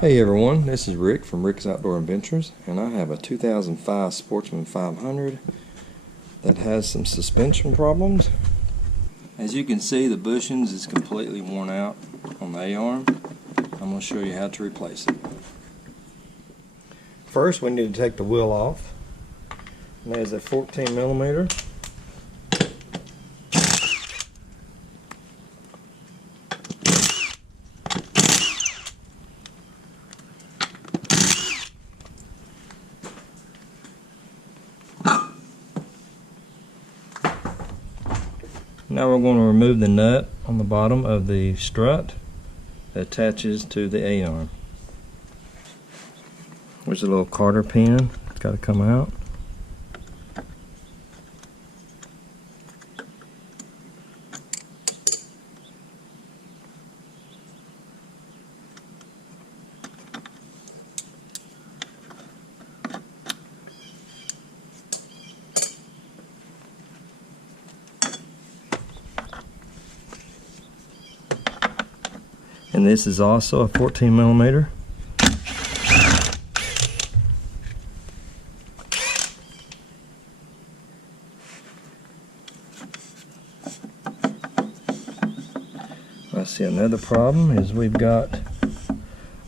Hey everyone, this is Rick from Rick's Outdoor Adventures, and I have a 2005 Sportsman 500 that has some suspension problems. As you can see, the bushings is completely worn out on the A-arm. I'm going to show you how to replace it. First, we need to take the wheel off. And there's a 14 millimeter. Now we're going to remove the nut on the bottom of the strut that attaches to the A-arm. There's a little Carter pin, it's got to come out. And this is also a 14 millimeter. I see another problem is we've got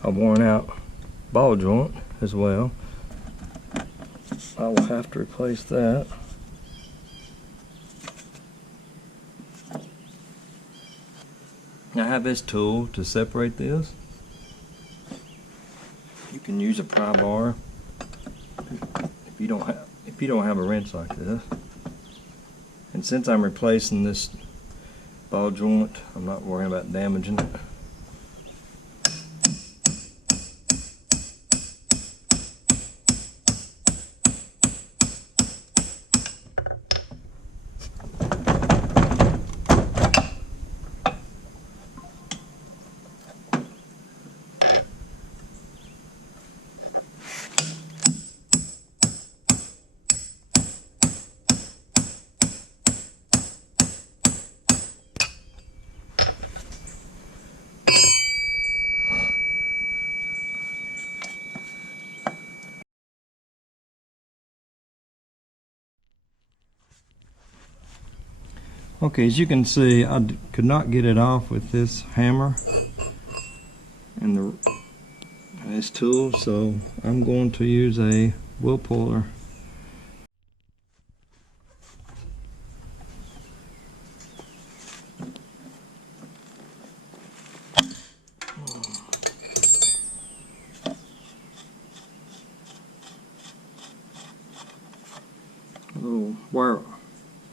a worn out ball joint as well. I will have to replace that. I have this tool to separate this. You can use a pry bar if you don't have a wrench like this. And since I'm replacing this ball joint, I'm not worrying about damaging it. Okay, as you can see, I could not get it off with this hammer and this tool, so I'm going to use a wheel puller.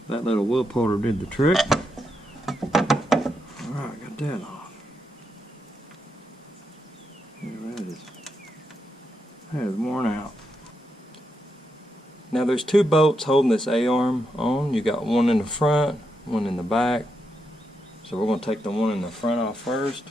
That little wheel puller did the trick. Alright, got that off. That is worn out. Now there's two bolts holding this A-arm on. You got one in the front, one in the back. So we're going to take the one in the front off first.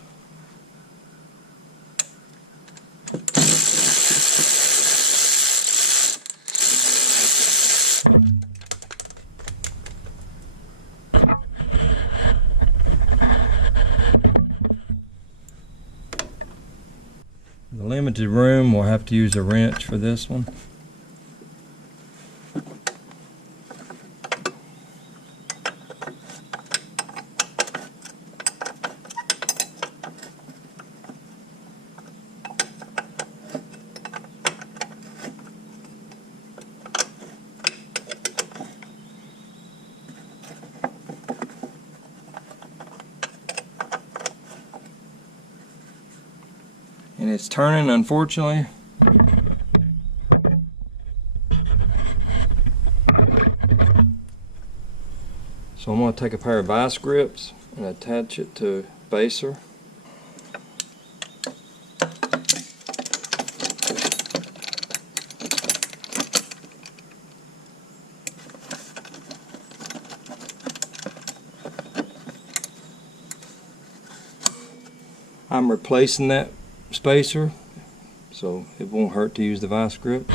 The limited room, we'll have to use a wrench for this one. And it's turning, unfortunately. So I'm going to take a pair of vice grips and attach it to a baser. I'm replacing that spacer, so it won't hurt to use the vice grip.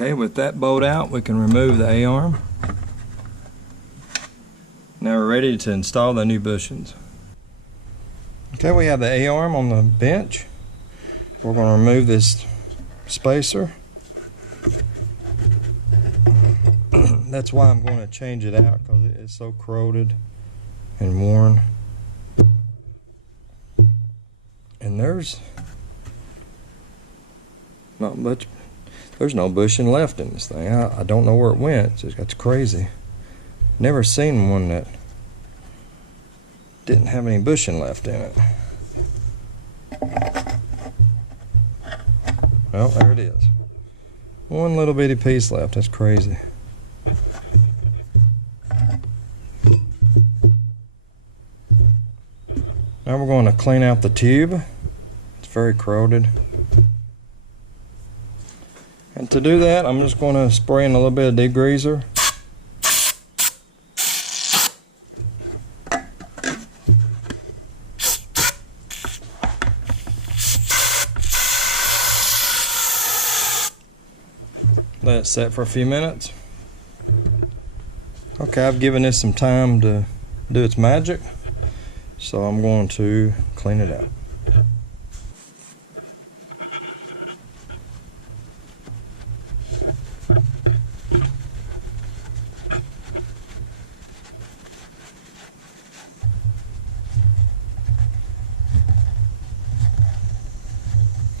Okay, with that bolt out, we can remove the A-arm. Now we're ready to install the new bushings. Okay, we have the A-arm on the bench. We're going to remove this spacer. That's why I'm going to change it out, because it's so corroded and worn. And there's not much, there's no bushing left in this thing. I don't know where it went. It's crazy. Never seen one that didn't have any bushing left in it. Well, there it is. One little bitty piece left. That's crazy. Now we're going to clean out the tube. It's very corroded. And to do that, I'm just going to spray in a little bit of degreaser. Let it set for a few minutes. Okay, I've given this some time to do its magic, so I'm going to clean it out.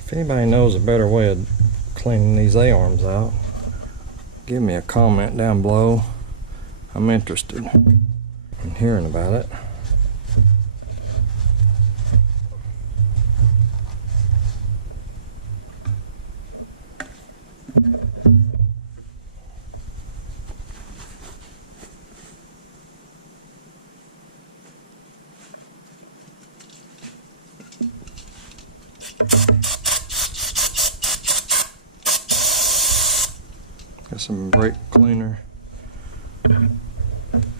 If anybody knows a better way of cleaning these A-arms out, give me a comment down below. I'm interested in hearing about it. Got some brake cleaner.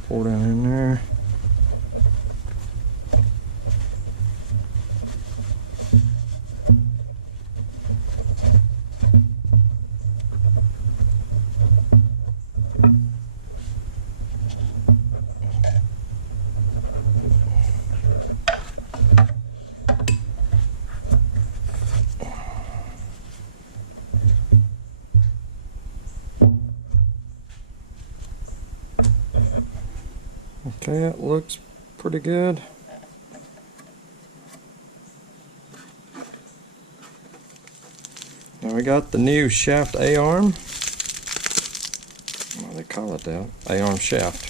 Pour down in there. Okay, it looks pretty good. Now we got the new shaft A-arm. What do they call it now? A-arm shaft.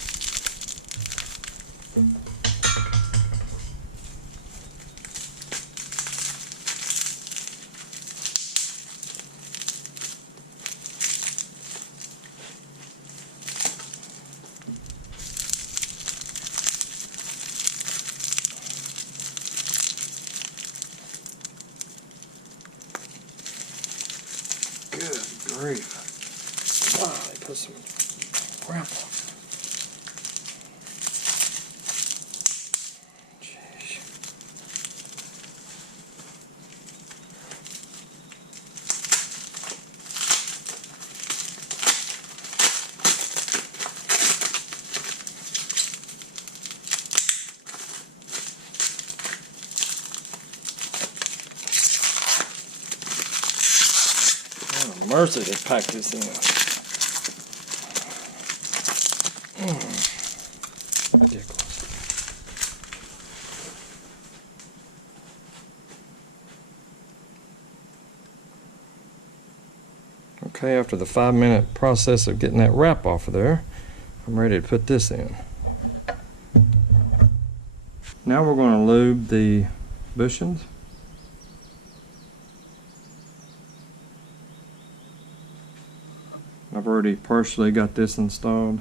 Good grief. Wow, they put some wrap on. Jeez. Mercy, they packed this in. Ridiculous. Okay, after the 5-minute process of getting that wrap off of there, I'm ready to put this in. Now we're going to lube the bushings. I've already partially got this installed.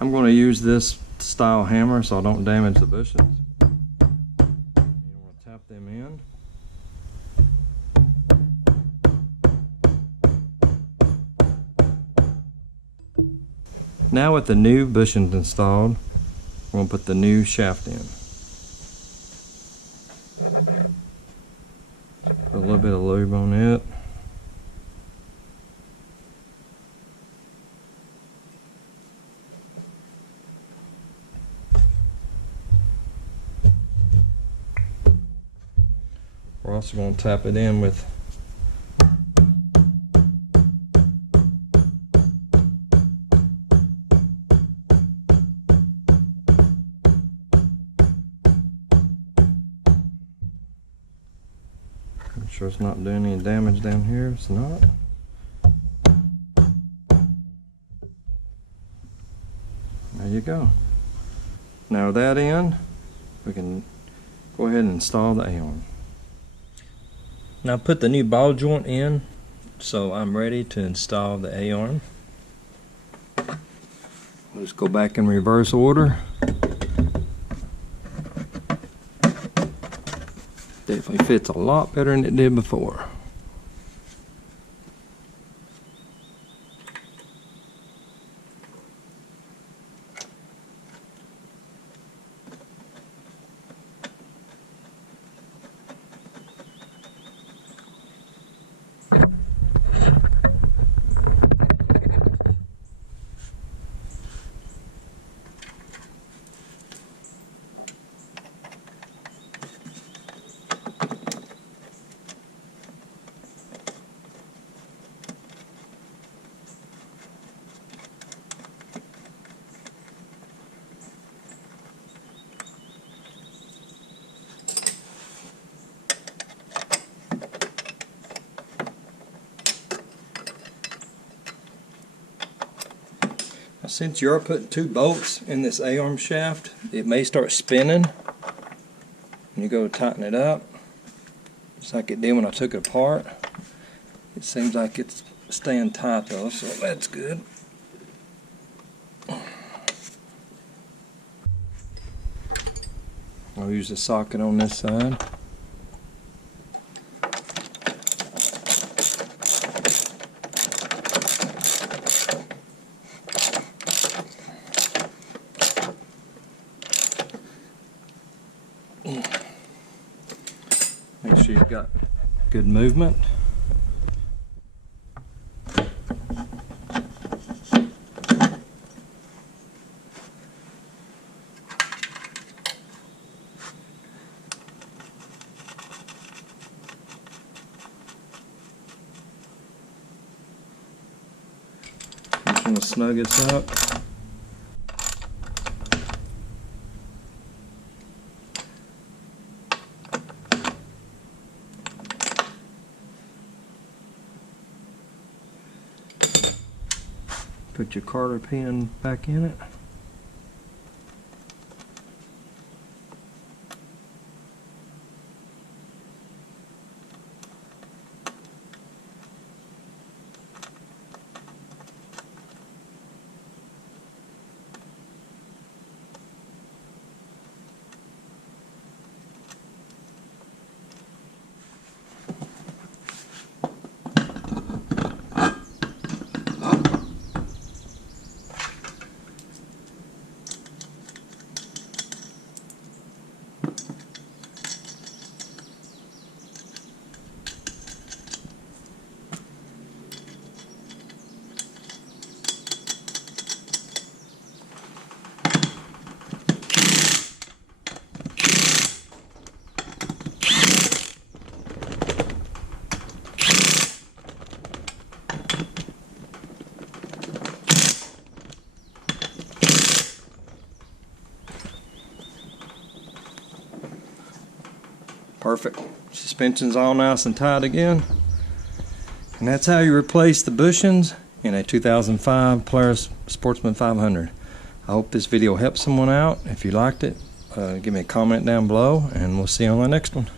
I'm going to use this style hammer so I don't damage the bushings. You want to tap them in. Now with the new bushings installed, we're going to put the new shaft in. Put a little bit of lube. lube on it. We're also going to tap it in with make sure it's not doing any damage down here. It's not. There you go. Now with that in, we can go ahead and install the A-arm. Now put the new ball joint in, so I'm ready to install the A-arm. Let's go back in reverse order. Definitely fits a lot better than it did before. Since you're putting 2 bolts in this A-arm shaft, it may start spinning when you go to tighten it up, just like it did when I took it apart. It seems like it's staying tight though, so that's good. I'll use the socket on this side. Make sure you've got good movement. Just want to snug this up. Put your Carter pin back in it. Perfect. Suspension's all nice and tight again. And that's how you replace the bushings in a 2005 Polaris Sportsman 500. I hope this video helped someone out. If you liked it, give me a comment down below, and we'll see you on the next one.